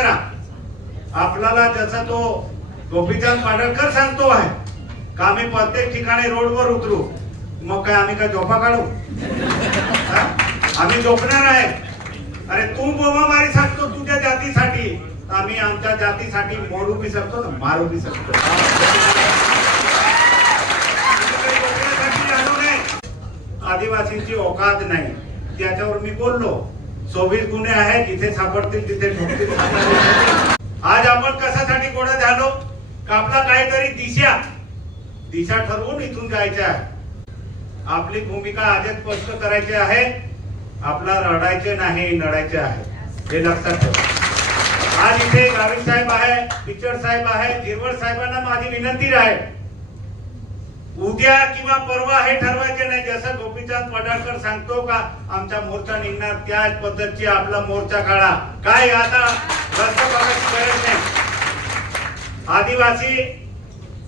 करा. आपल्याला जसा तो गोपीचंद पाडळकर सांगतो आहे का आम्ही प्रत्येक ठिकाणी रोडवर उतरू? मग काय आम्ही काय झोपा काढू? आम्ही झोपणार आहे. अरे तू बोमा मारी सांगतो तुझ्या जातीसाठी. आम्ही आमच्या जातीसाठी मोडू बी शकतो ना मारू बी शकतो आदिवासींची औकात नाही. त्याच्यावर मी बोललो. चोवीस गुन्हे आहेत जिथे सापडतील तिथे ठोकतील. आज आपण कशासाठी गोळा झालो? का आपला काहीतरी दिशा. दिशा ठरवून इथून जायच्या आहे. आपली भूमिका आजच स्पष्ट करायची आहे. आपला रडायचे नाही लढायचे आहे. हे लक्षात ठेवा. आज इथे गावी साहेब आहे पिक्चर साहेब आहे गिरवड साहेबांना माझी विनंती राहील उद्या किंवा परवा हे ठरवायचे नाही. जसं गोपीचंद पडळकर सांगतो का आमचा मोर्चा निघणार त्याच पद्धतची आपला मोर्चा काढा. काय आता? गरज नाही. आदिवासी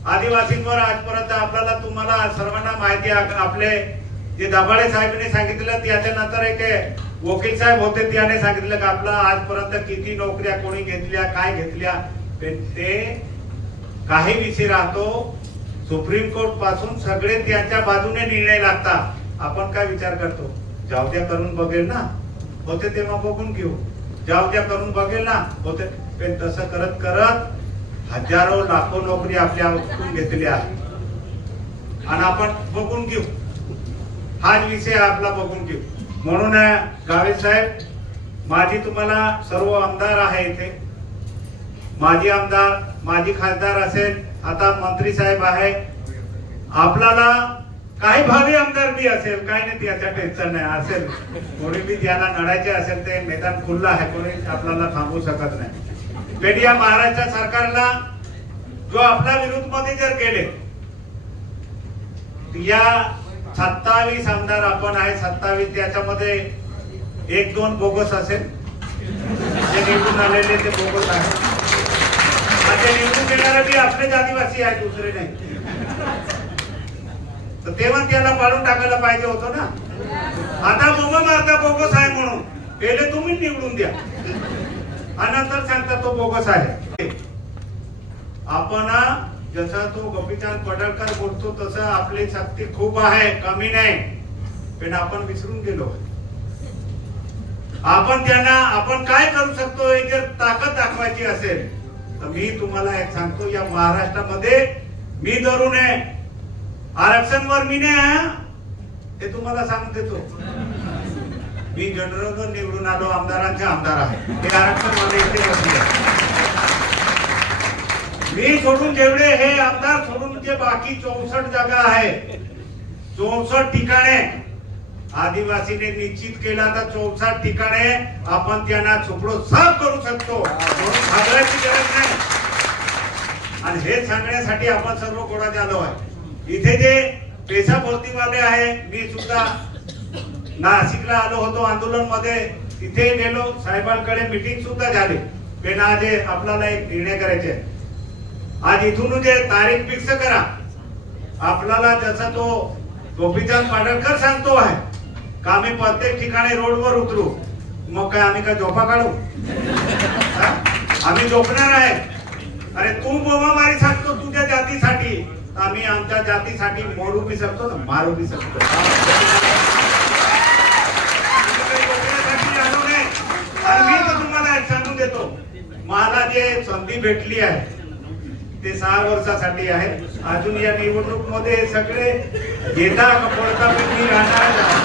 आदिवासींवर आजपर्यंत आपल्याला तुम्हाला सर्वांना माहिती आपले जे दाभाडे साहेबांनी सांगितलं त्याच्यानंतर एक वकील साहेब होते त्याने सांगितलं की आपला आजपर्यंत किती नोकऱ्या कोणी घेतल्या काय घेतल्या. ते काही विषय राहतो. सुप्रीम कोर्टपासून सगळे त्याच्या बाजूने निर्णय लागतात आपण काय विचार करतो? जाऊ द्या करून बघेल ना. होते तेव्हा बघून घेऊ. जाऊ द्या करून बघेल ना. होते. पण तसं करत करत हजारो लाखो नोकरी आपल्या घेतली घेतल्या आणि आपण बघून घेऊ. हाच विषय आपला बघून घेऊ. म्हणून गावे साहेब माझी तुम्हाला सर्व आमदार आहे इथे. माजी आमदार माजी खासदार असेल आता मंत्री साहेब आहे. आपल्याला काही भावी आमदार बी असेल काय नाही त्याच्या टेन्शन नाही. असेल कोणी बी ज्याला लढायचे असेल ते मैदान खुल्लं आहे कोणी आपल्याला थांबवू शकत नाही. पेडिया महाराष्ट्र सरकारला जो आपल्या विरुद्धमध्ये जर गेले या सत्तावीस आमदार आपण आहे सत्तावीस त्याच्यामध्ये एक दोन बोगस असेल. जे निवडून आलेले ते बोगस आहे आता निवडून बी आपलेच आदिवासी आहेत दुसरे नाही. तर तेव्हा त्याला पाडून टाकायला पाहिजे होतं ना. आता बोग मारता बोगस आहे म्हणून. पहिले तुम्ही निवडून द्या. आणि नंतर सांगता तो बोगस आहे आपण जसा तो गोपीचंद पडळकर बोलतो तसं आपली शक्ती खूप आहे कमी नाही. पण आपण विसरून गेलो. आपण त्यांना आपण काय करू शकतो हे जर ताकद दाखवायची असेल तर मी तुम्हाला एक सांगतो या महाराष्ट्रामध्ये मी धरून आहे. आरक्षणवर मी नाही हे? तुम्हाला सांगून देतो. मी जनरल निवडून आलो आमदारांचे आमदार आहे. हे आरक्षण इथे बसले. मी सोडून जेवढे हे आमदार सोडून जे बाकी चौसष्ट जागा आहे चौसष्ट ठिकाणे आदिवासीने निश्चित केला तर चौसष्ट ठिकाणे आपण त्यांना चुकडो साफ करू शकतो. म्हणून घाबरायची गरज नाही. आणि हे सांगण्यासाठी आपण सर्व कोणाचे झालो आहे? इथे जे पेशा भरतीवाले आहे मी सुद्धा नाशिकला आलो होतो आंदोलनमध्ये तिथे गेलो साहेबांकडे मिटिंग सुद्धा झाली. पण आज आपल्याला एक निर्णय करायचे आज इथून जे तारीख फिक्स करा. आपल्याला जसा तो गोपीचंद पाडळकर सांगतो आहे का आम्ही प्रत्येक ठिकाणी रोडवर उतरू? मग काय आम्ही काय झोपा काढू? आम्ही झोपणार आहे. अरे तू बोमा मारी सांगतो तुझ्या जातीसाठी आम्ही आमच्या जातीसाठी मोडू बी शकतो ना मारू बी शकतो मी तर तुम्हाला एक सांगून देतो मला जे संधी भेटली आहे ते सहा वर्षासाठी आहे अजून या निवडणूकमध्ये सगळे घेता पडता मी राहणार आहे.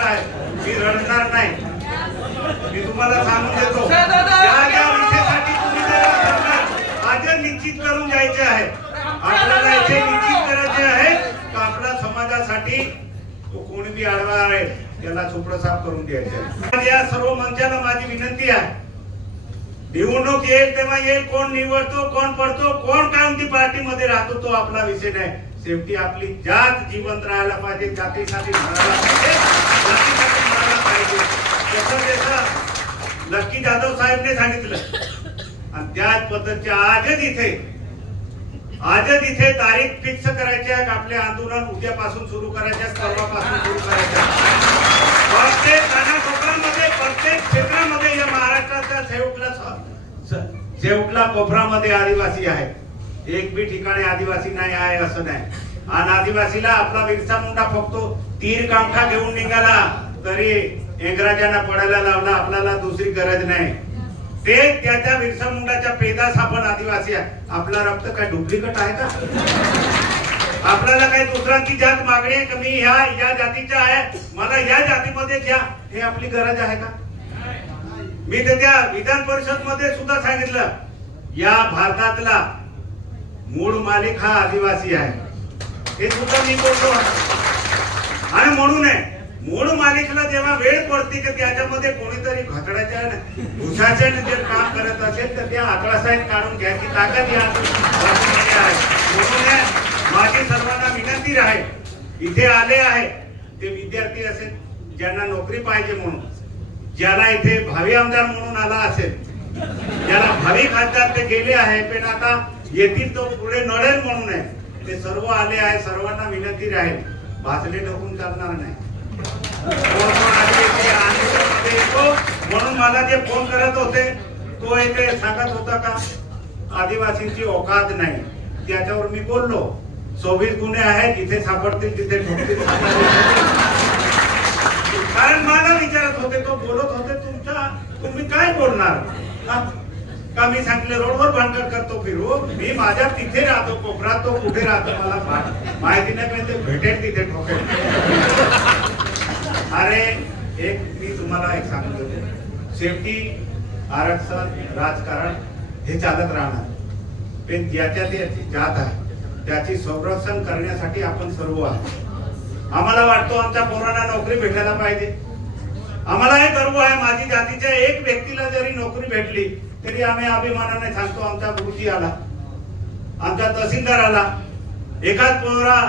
आहे. मी रडणार नाही मी तुम्हाला सांगून देतो. आज निश्चित करून जायचे आहे. आपल्याला इथे निश्चित करायचे आहे का आपल्या समाजासाठी तो कोणी बी आडवा आहे त्याला चोपडं साफ करून द्यायचं या सर्व मंचाला माझी विनंती आहे. निवडणूक येईल तेव्हा येईल कोण निवडतो कोण पडतो कोण कोणती पार्टी मध्ये राहतो तो आपला विषय नाही. शेवटी आपली जात जिवंत राहायला पाहिजे जातीसाठी पाहिजे जसं जसं नक्की जाधव साहेबने सांगितलं. आणि त्याच पद्धतीच्या आजच इथे आजच इथे तारीख फिक्स करायची आहे आपले आंदोलन उद्यापासून सुरू करायचे परवापासून सुरू करायचे प्रत्येक कानाकोपऱ्यामध्ये प्रत्येक क्षेत्रामध्ये या महाराष्ट्राच्या सेवकला सेवकला कोपरामध्ये आदिवासी आहेत एक बी ठिकाणी आदिवासी नाही आहे असं नाही. आणि आदिवासीला आपला बिरसा मुंडा फक्त तीर कामठा घेऊन निघाला तरी इंग्रजांना पडायला लावणं आपल्याला दुसरी गरज नाही. ते त्याच्या बिरसा मुंडाच्या पेदास आपण आदिवासी आहे. आपला रक्त काय डुप्लिकेट आहे का? आपल्याला काही दुसऱ्यांची जात मागणी आहे की? मी ह्या या जातीच्या आहे. मला या जातीमध्ये घ्या. हे आपली गरज आहे का? मी त्याच्या विधान परिषदमध्ये सुद्धा सांगितलं या भारतातला मूळ मालिक हा आदिवासी आहे. हे सुद्धा मी बोलतो आणि म्हणून आहे मूळ मालिकला जेव्हा वेळ पडते की त्याच्यामध्ये कोणीतरी घटडाच्या भुसाच्या जे काम करत असेल तर त्या आकडासाहेब काढून घ्यायची ताकद या म्हणून माझी सर्वांना विनंती आहे. इथे आले आहे. ते विद्यार्थी असेल ज्यांना नोकरी पाहिजे म्हणून. ज्याला इथे भावी आमदार म्हणून आला असेल. ज्याला भावी खासदार ते गेले आहे पण आता येतील तो पुढे नडेल म्हणून आहे. ते सर्व आले आहे सर्वांना विनंती राहील भाजले ढकून चालणार नाही. म्हणून मला जे फोन करत होते तो एक सांगत होता का आदिवासींची औकात नाही. त्याच्यावर मी बोललो चोवीस गुन्हे आहेत जिथे सापडतील तिथे ठोकतील. कारण मला विचारत होते तो बोलत होते तुमच्या तुम्ही काय बोलणार? का मी सांगितलं रोडवर भांडण करतो फिरू? मी माझ्या तिथे राहतो कोपरात तो कुठे राहतो मला माहिती नाही पण ते भेटेल तिथे ठोकेल. अरे एक मी तुम्हाला एक सांगतो. सेफ्टी आरक्षण राजकारण हे चालत राहणार. पण ज्याच्या त्याची जात आहे त्याची संरक्षण करण्यासाठी आपण सर्व आहे आम्हाला वाटतो आमच्या पोरांना नोकरी भेटायला पाहिजे. आम्हाला हे गर्व आहे माझी जातीच्या एक व्यक्तीला जरी नोकरी भेटली तरी आम्ही अभिमानाने सांगतो आमचा गुरुजी आला. आमचा तहसीलदार आला. एकाच पोरा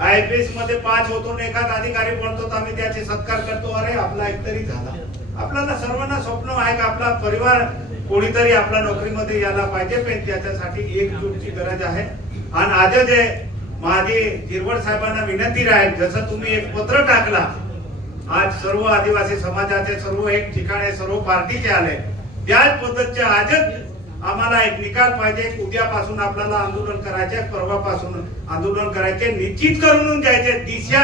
आय पी एसमध्ये पाच होतो एखादा अधिकारी बनतो तर आम्ही त्याचे सत्कार करतो. अरे आपला एकतरी झाला. आपल्याला सर्वांना स्वप्न आहे का आपला परिवार कोणीतरी आपल्या नोकरीमध्ये यायला पाहिजे? पण त्याच्यासाठी एकजूटची गरज आहे. आणि आज जे माझी हिरवड साहेबांना विनंती राहील जसं तुम्ही एक पत्र टाकला आज सर्व आदिवासी समाजाचे सर्व एक ठिकाणे सर्व पार्टीचे आले. त्याच पद्धतीचे आजच आम्हाला एक निकाल पाहिजे. उद्यापासून आपल्याला आंदोलन करायचे परवापासून आंदोलन करायचे. निश्चित करून द्यायचे दिशा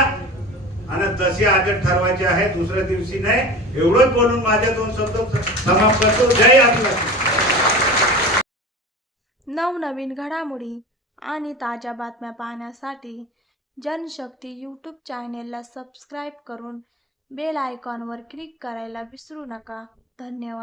आणि तसे आजच ठरवायचे आहे. दुसऱ्या दिवशी नाही. एवढंच बोलून माझे दोन शब्द समाप्त करतो. जय आदिवासी. नवनवीन घडामोडी आणि ताज्या बातम्या पाहण्यासाठी जनशक्ती यूट्यूब चॅनेलला सबस्क्राईब करून बेल आयकॉनवर क्लिक करायला विसरू नका. धन्यवाद.